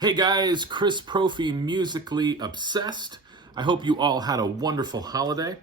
Hey guys, Chris Profi, Musically Obsessed. I hope you all had a wonderful holiday.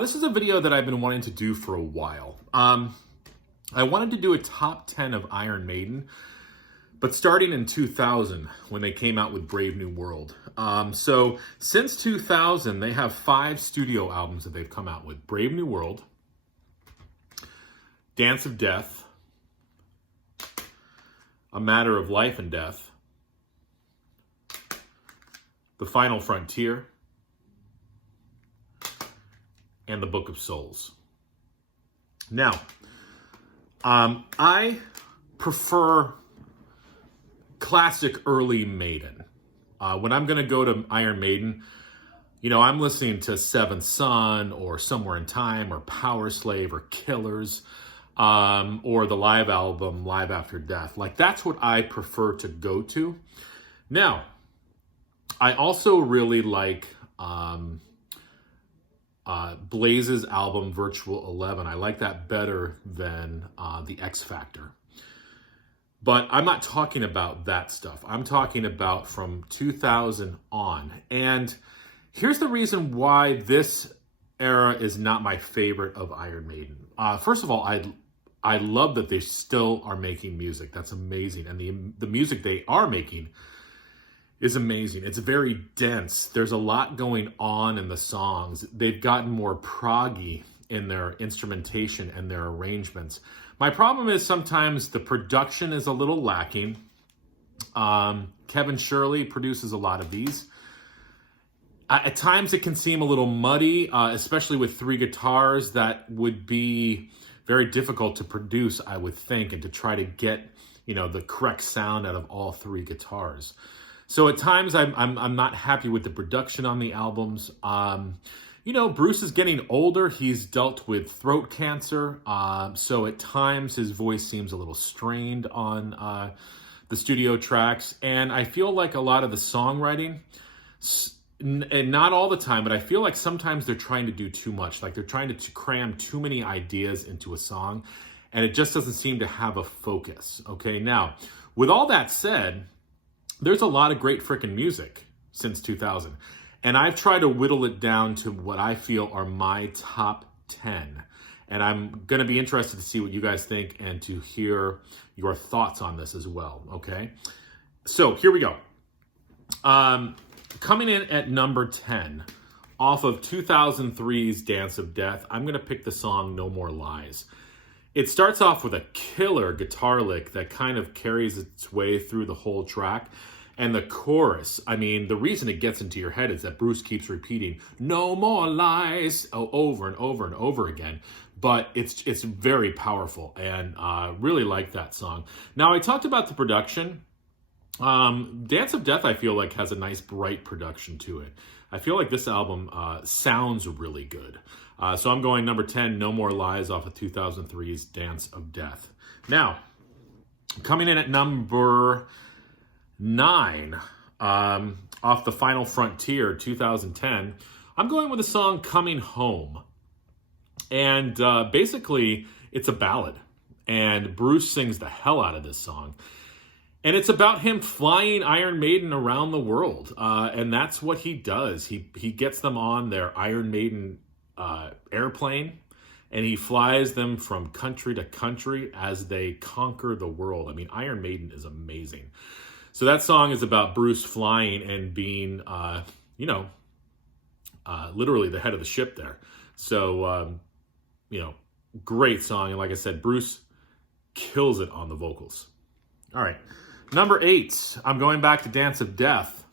This is a video that I've been wanting to do for a while. I wanted to do a top 10 of Iron Maiden, but starting in 2000 when they came out with Brave New World. So since 2000, they have 5 studio albums that they've come out with. Brave New World, Dance of Death, A Matter of Life and Death, The Final Frontier, and The Book of Souls. Now, I prefer classic early Maiden. When I'm going to go to Iron Maiden, I'm listening to Seventh Son or Somewhere in Time or Power Slave or Killers or the live album Live After Death. Like, that's what I prefer to go to. Now, I also really like Blaze's album Virtual 11. I like that better than the X Factor. But I'm not talking about that stuff. I'm talking about from 2000 on. And here's the reason why this era is not my favorite of Iron Maiden. First of all, I love that they still are making music. That's amazing. And the music they are making is amazing. It's very dense. There's a lot going on in the songs. They've gotten more proggy in their instrumentation and their arrangements. My problem is sometimes the production is a little lacking. Kevin Shirley produces a lot of these. At times it can seem a little muddy, especially with 3 guitars. That would be very difficult to produce, I would think, and to try to get, the correct sound out of all 3 guitars. So at times I'm not happy with the production on the albums. Bruce is getting older. He's dealt with throat cancer. So at times his voice seems a little strained on the studio tracks. And I feel like a lot of the songwriting, and not all the time, but I feel like sometimes they're trying to do too much. Like they're trying to cram too many ideas into a song. And it just doesn't seem to have a focus. Okay, now, with all that said, there's a lot of great freaking music since 2000. And I've tried to whittle it down to what I feel are my top 10. And I'm going to be interested to see what you guys think and to hear your thoughts on this as well, okay? So here we go. Coming in at number 10, off of 2003's Dance of Death, I'm going to pick the song No More Lies. It starts off with a killer guitar lick that kind of carries its way through the whole track. And the chorus, the reason it gets into your head is that Bruce keeps repeating, no more lies, over and over and over again. But it's very powerful, and really like that song. Now, I talked about the production. Dance of Death, I feel like, has a nice, bright production to it. I feel like this album sounds really good. So I'm going number 10, No More Lies, off of 2003's Dance of Death. Now, coming in at number 9, off The Final Frontier, 2010, I'm going with the song Coming Home. And basically, it's a ballad. And Bruce sings the hell out of this song. And it's about him flying Iron Maiden around the world. And that's what he does. He gets them on their Iron Maiden airplane, and he flies them from country to country as they conquer the world. Iron Maiden is amazing. So that song is about Bruce flying and being, literally the head of the ship there. So, great song. And like I said, Bruce kills it on the vocals. All right. Number 8, I'm going back to Dance of Death,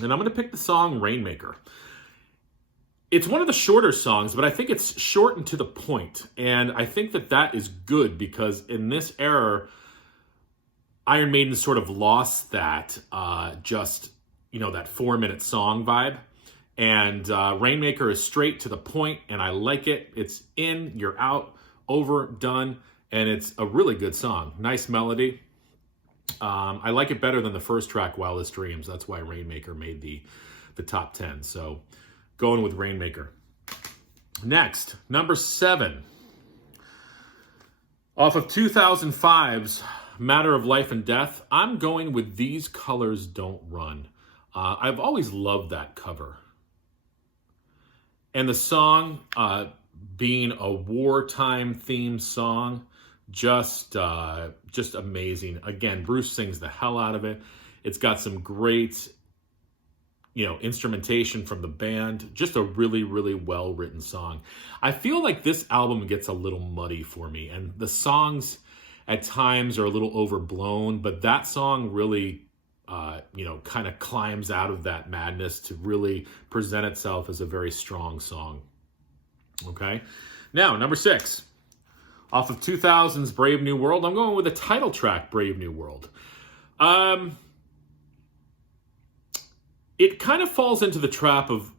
and I'm going to pick the song Rainmaker. It's one of the shorter songs, but I think it's short and to the point. And I think that is good because in this era, Iron Maiden sort of lost that, that 4-minute song vibe. And Rainmaker is straight to the point, and I like it. It's in, you're out, over, done, and it's a really good song. Nice melody. I like it better than the first track, Wildest Dreams. That's why Rainmaker made the top 10. So going with Rainmaker. Next, number 7. Off of 2005's matter of life and death, I'm going with These Colors Don't Run. I've always loved that cover. And the song, being a wartime themed song, just amazing. Again, Bruce sings the hell out of it. It's got some great, instrumentation from the band. Just a really, really well-written song. I feel like this album gets a little muddy for me, and the songs at times are a little overblown, but that song really, kind of climbs out of that madness to really present itself as a very strong song. Okay? Now, number 6. Off of 2000's Brave New World, I'm going with the title track, Brave New World. It kind of falls into the trap of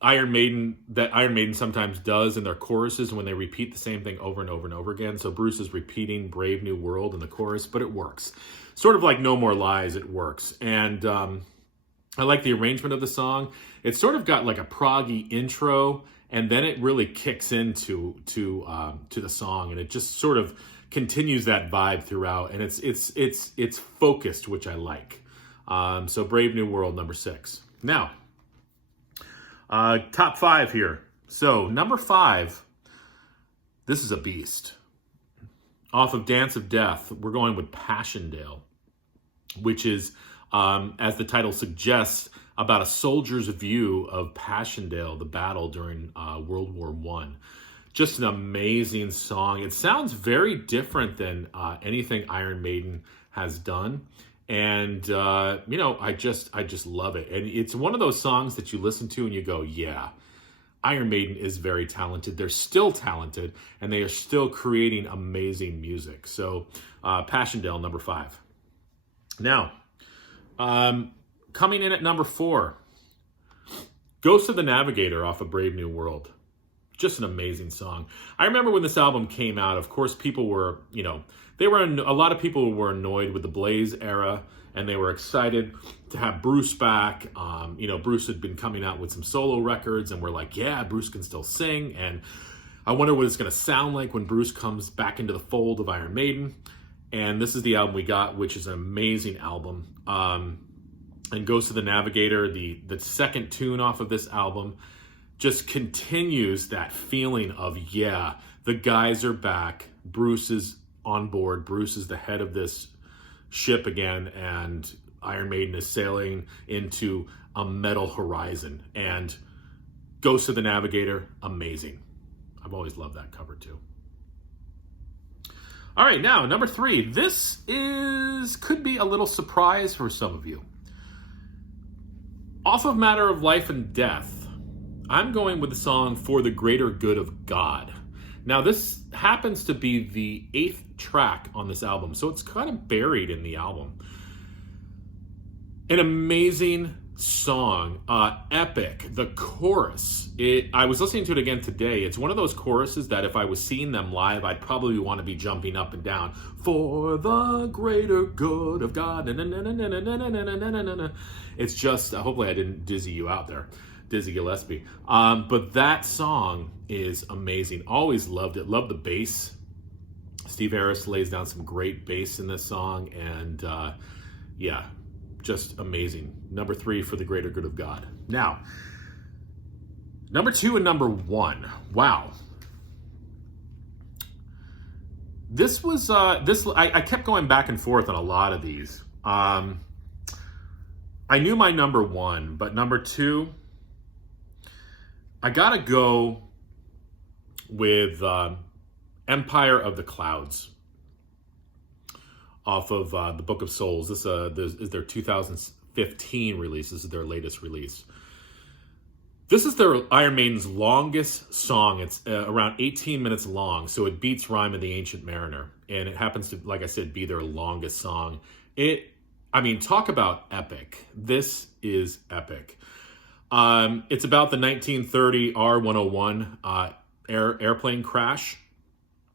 Iron Maiden sometimes does in their choruses when they repeat the same thing over and over and over again. So Bruce is repeating Brave New World in the chorus, but it works. Sort of like No More Lies, it works. And I like the arrangement of the song. It's sort of got like a proggy intro, and then it really kicks into the song, and it just sort of continues that vibe throughout, and it's focused, which I like. So Brave New World, number 6. Now, top 5 here. So number 5, this is a beast. Off of Dance of Death, we're going with Passiondale, which is, as the title suggests, about a soldier's view of Passiondale, the battle during World War I. Just an amazing song. It sounds very different than anything Iron Maiden has done. And, I just love it. And it's one of those songs that you listen to and you go, yeah, Iron Maiden is very talented. They're still talented, and they are still creating amazing music. So, Passiondale, number 5. Now, coming in at number 4, Ghost of the Navigator off of Brave New World. Just an amazing song. I remember when this album came out, of course, people were, a lot of people were annoyed with the Blaze era, and they were excited to have Bruce back. Bruce had been coming out with some solo records, and we're like, yeah, Bruce can still sing. And I wonder what it's going to sound like when Bruce comes back into the fold of Iron Maiden. And this is the album we got, which is an amazing album. And Ghost of the Navigator, the second tune off of this album, just continues that feeling of, yeah, the guys are back. Bruce is on board. Bruce is the head of this ship again, and Iron Maiden is sailing into a metal horizon. And Ghost of the Navigator, amazing. I've always loved that cover too. All right, now, number 3. This could be a little surprise for some of you. Off of Matter of Life and Death, I'm going with the song For the Greater Good of God. Now, this happens to be the 8th track on this album, so it's kind of buried in the album. An amazing song, epic. The chorus, I was listening to it again today. It's one of those choruses that if I was seeing them live, I'd probably want to be jumping up and down. For the greater good of God. It's just, hopefully I didn't dizzy you out there. Dizzy Gillespie. But that song is amazing. Always loved it. Loved the bass. Steve Harris lays down some great bass in this song. And yeah, just amazing. Number 3, For the Greater Good of God. Now, number 2 and number 1. Wow. This was, I kept going back and forth on a lot of these. I knew my number 1, but number 2, I gotta go with Empire of the Clouds off of the Book of Souls. This is their 2015 release. This is their latest release. This is their Iron Maiden's longest song. It's around 18 minutes long, so it beats Rime of the Ancient Mariner. And it happens to, like I said, be their longest song. Talk about epic. This is epic. It's about the 1930 R-101 airplane crash.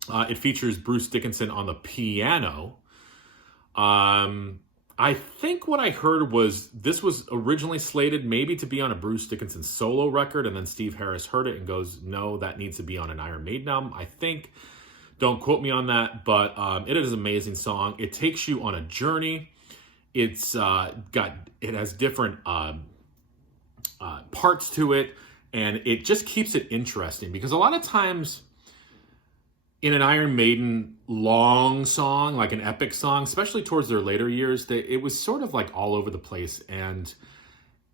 It features Bruce Dickinson on the piano. I think what I heard was this was originally slated maybe to be on a Bruce Dickinson solo record, and then Steve Harris heard it and goes, no, that needs to be on an Iron Maiden album. I think Don't quote me on that, but it is an amazing song. It takes you on a journey. It has different parts to it, and it just keeps it interesting, because a lot of times in an Iron Maiden long song, like an epic song, especially towards their later years, it was sort of like all over the place, and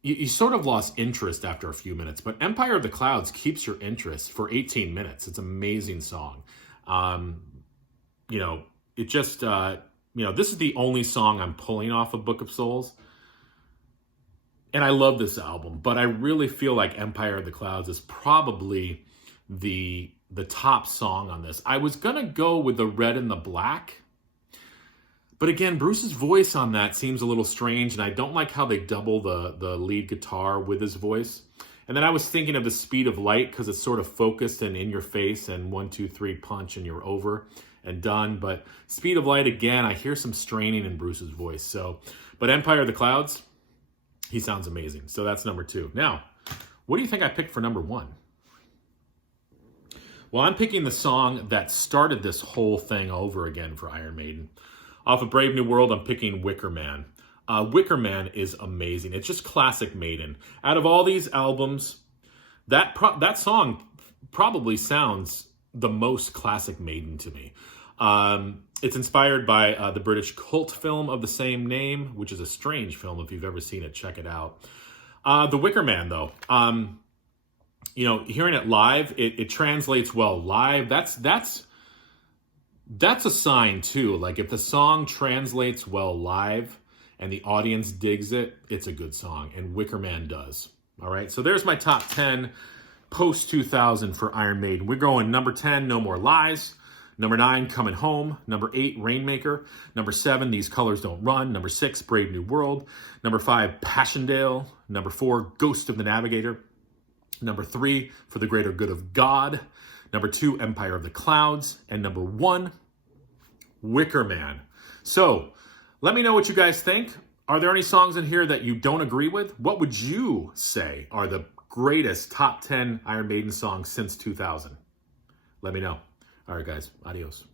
you sort of lost interest after a few minutes. But Empire of the Clouds keeps your interest for 18 minutes. It's an amazing song. It just, this is the only song I'm pulling off of Book of Souls. And I love this album, but I really feel like Empire of the Clouds is probably the top song on this. I was going to go with the Red and the Black, but again, Bruce's voice on that seems a little strange, and I don't like how they double the lead guitar with his voice. And then I was thinking of the Speed of Light, because it's sort of focused and in your face, and 1, 2, 3 punch and you're over and done. But Speed of Light, again, I hear some straining in Bruce's voice. But Empire of the Clouds, he sounds amazing. So that's number 2. Now, what do you think I picked for number 1? Well, I'm picking the song that started this whole thing over again for Iron Maiden. Off of Brave New World, I'm picking Wicker Man. Wicker Man is amazing. It's just classic Maiden. Out of all these albums, that song probably sounds the most classic Maiden to me. It's inspired by the British cult film of the same name, which is a strange film. If you've ever seen it, check it out. The Wicker Man, though, hearing it live, it translates well live. That's a sign too. Like, if the song translates well live and the audience digs it, it's a good song, and Wicker Man does. All right, so there's my top 10 post-2000 for Iron Maiden. We're going number 10, No More Lies. Number 9, Coming Home. Number 8, Rainmaker. Number 7, These Colors Don't Run. Number 6, Brave New World. Number 5, Passiondale. Number 4, Ghost of the Navigator. Number 3, For the Greater Good of God. Number 2, Empire of the Clouds. And number 1, Wicker Man. So, let me know what you guys think. Are there any songs in here that you don't agree with? What would you say are the greatest top 10 Iron Maiden songs since 2000? Let me know. All right, guys. Adios.